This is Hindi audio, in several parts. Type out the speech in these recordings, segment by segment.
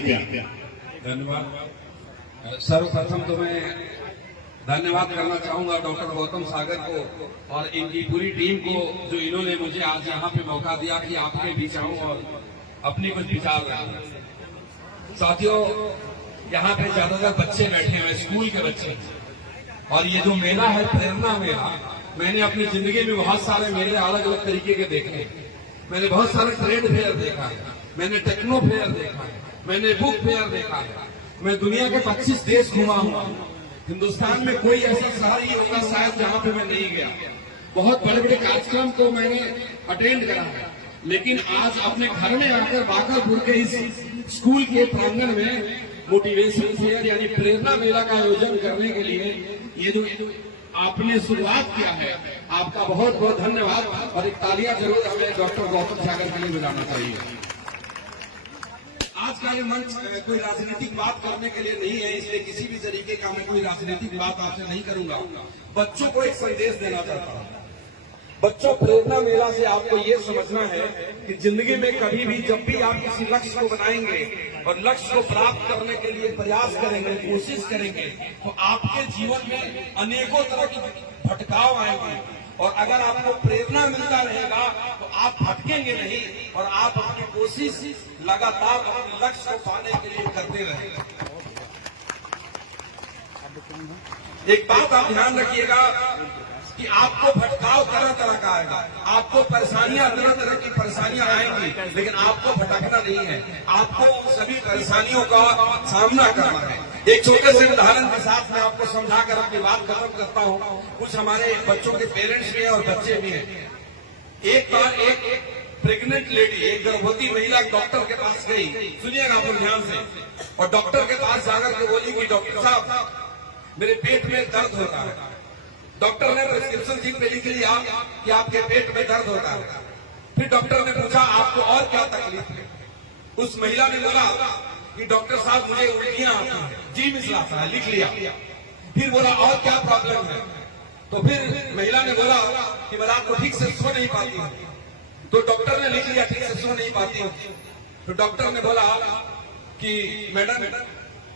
कृपया। धन्यवाद। सर्वप्रथम तो मैं धन्यवाद करना चाहूंगा डॉक्टर गौतम सागर को और इनकी पूरी टीम को, जो इन्होंने मुझे आज यहाँ पे मौका दिया कि आपके बीच आऊं और अपनी कुछ विचार रखूं। साथियों, यहाँ पे ज्यादातर बच्चे बैठे हुए, स्कूल के बच्चे, और ये जो मेला है प्रेरणा मेला, मैंने अपनी जिंदगी में बहुत सारे मेले अलग अलग तरीके के देखे। मैंने बहुत सारे ट्रेड फेयर देखा है, मैंने टेक्नो फेयर देखा है, मैंने बुक फेयर देखा है, मैं दुनिया के 25 देश घुमा हूँ। हिंदुस्तान में कोई ऐसा शहर ही होगा शायद जहाँ पे मैं नहीं गया। बहुत बड़े बड़े कार्यक्रम को मैंने अटेंड करा है, लेकिन आज अपने घर में आकर बाकरपुर के इस स्कूल के प्रांगण में मोटिवेशन फेयर यानी प्रेरणा मेला का आयोजन करने के लिए ये जो आपने शुरुआत किया है, आपका बहुत बहुत धन्यवाद। और एक तालियां जरूर हमें डॉक्टर गौतम सागर के लिए बजाना चाहिए। आज का ये मंच कोई राजनीतिक बात करने के लिए नहीं है, इसलिए किसी भी तरीके का मैं कोई राजनीतिक बात आपसे नहीं करूंगा। बच्चों को एक संदेश देना चाहता हूँ। बच्चों, प्रेरणा मेला से आपको ये समझना है कि जिंदगी में कभी भी जब भी आप किसी लक्ष्य को बनाएंगे और लक्ष्य को प्राप्त करने के लिए प्रयास करेंगे, कोशिश करेंगे, तो आपके जीवन में अनेकों तरह की भटकाव आएंगे। और अगर आपको प्रेरणा मिलता रहेगा तो आप भटकेंगे नहीं और आप अपनी कोशिश लगातार अपने लक्ष्य को पाने के लिए करते रहेंगे। एक बात आप ध्यान रखिएगा कि आपको भटकाव तरह तरह का आएगा, आपको परेशानियां तरह तरह की परेशानियां आएंगी, लेकिन आपको भटकना नहीं है। आपको उन सभी परेशानियों का सामना करना है। एक छोटे से उदाहरण के साथ मैं आपको समझाकर अपनी बात खत्म करता हूँ। कुछ हमारे बच्चों के पेरेंट्स भी हैं और बच्चे भी हैं। एक बार एक प्रेग्नेंट लेडी, एक गर्भवती महिला डॉक्टर के पास गई, सुनिएगा आप ध्यान से, और डॉक्टर के पास जाकर के बोली कि डॉक्टर साहब मेरे पेट में दर्द होता है। डॉक्टर ने प्रिस्क्रिप्शन शीट पे लिख लिया कि आपके पेट में दर्द होता है। फिर डॉक्टर ने पूछा आपको और क्या तकलीफ है। उस महिला ने बोला कि डॉक्टर साहब मुझे उल्टियां आती है, जी मिसलाता है, लिख लिया। फिर बोला और क्या प्रॉब्लम है। तो फिर महिला ने बोला कि मैं रात को ठीक से सो नहीं पाती हूँ। तो डॉक्टर ने लिख लिया ठीक से सो नहीं पाती हूँ। तो डॉक्टर ने बोला कि madam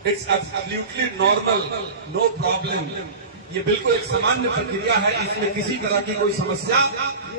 it's absolutely normal, no problem, ये बिल्कुल एक सामान्य प्रक्रिया है, इसमें किसी तरह की कोई समस्या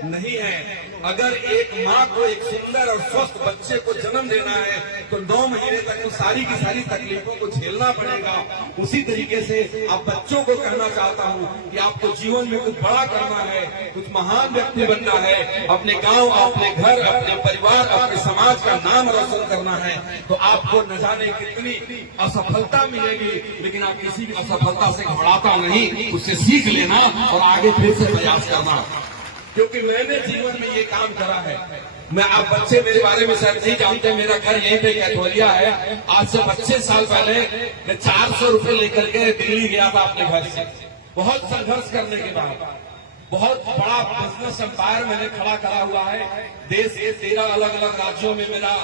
नहीं है। अगर एक माँ को एक सुंदर और स्वस्थ बच्चे को जन्म देना है तो 9 महीने तक सारी की सारी तकलीफों को झेलना पड़ेगा। उसी तरीके से आप बच्चों को कहना चाहता हूँ कि आपको जीवन में कुछ बड़ा करना है, कुछ महान व्यक्ति बनना है, अपने गांव, अपने घर, अपने परिवार, अपने समाज का नाम रोशन करना है, तो आपको न जाने कितनी असफलता मिलेगी, लेकिन आप किसी भी असफलता से घबराता नहीं, उससे सीख लेना और आगे फिर से प्रयास करना। क्योंकि मैंने जीवन में ये काम करा है। मैं, आप बच्चे मेरे बारे में शायद नहीं जानते, मेरा घर यहीं पे कैथोलिया है। आज से 25 साल पहले मैं 400 रुपए लेकर के दिल्ली गया था अपने घर से। बहुत संघर्ष करने के बाद बहुत बड़ा बिजनेस एम्पायर मैंने खड़ा करा हुआ है। देश के 13 अलग अलग राज्यों में मेरा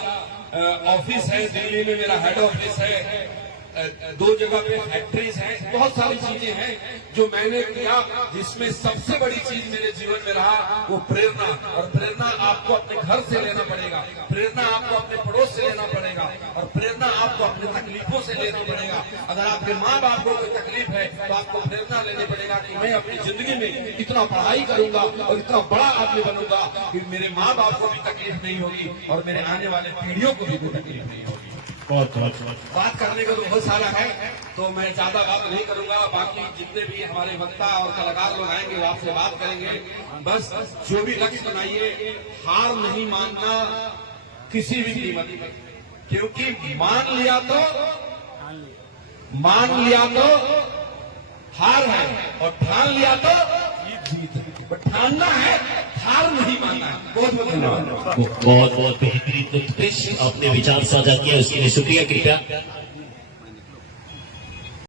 ऑफिस है, दिल्ली में मेरा हेड ऑफिस है, 2 जगह पे फैक्ट्रीज हैं, बहुत सारी चीजें हैं जो मैंने किया, जिसमें सबसे बड़ी चीज मेरे जीवन में रहा वो प्रेरणा। और प्रेरणा आपको अपने घर से लेना पड़ेगा, प्रेरणा आपको अपने पड़ोस से लेना पड़ेगा, और प्रेरणा आपको अपने तकलीफों से लेना पड़ेगा। अगर आपके माँ बाप को कोई तकलीफ है तो आपको प्रेरणा लेनी पड़ेगा कि मैं अपनी जिंदगी में इतना पढ़ाई करूंगा और इतना बड़ा आदमी बनूंगा कि मेरे माँ बाप को भी तकलीफ नहीं होगी और मेरे आने वाले पीढ़ियों को भी कोई तकलीफ नहीं होगी। बात करने का तो बहुत सारा है, तो मैं ज्यादा बात नहीं करूंगा। बाकी जितने भी हमारे वक्ता और कलाकार लोग आएंगे वो आपसे बात करेंगे। बस जो भी लक्ष्य बनाइए, हार नहीं मानना किसी भी कीमत पर, क्योंकि मान लिया तो हार है और ठान लिया तो जीत है। बट ठानना है, हार नहीं मानना है। बहुत बहुत धन्यवाद। बहुत बहुत बेहतरीन, उत्कृष्ट आपने विचार साझा किया, उसके लिए शुक्रिया। कृपया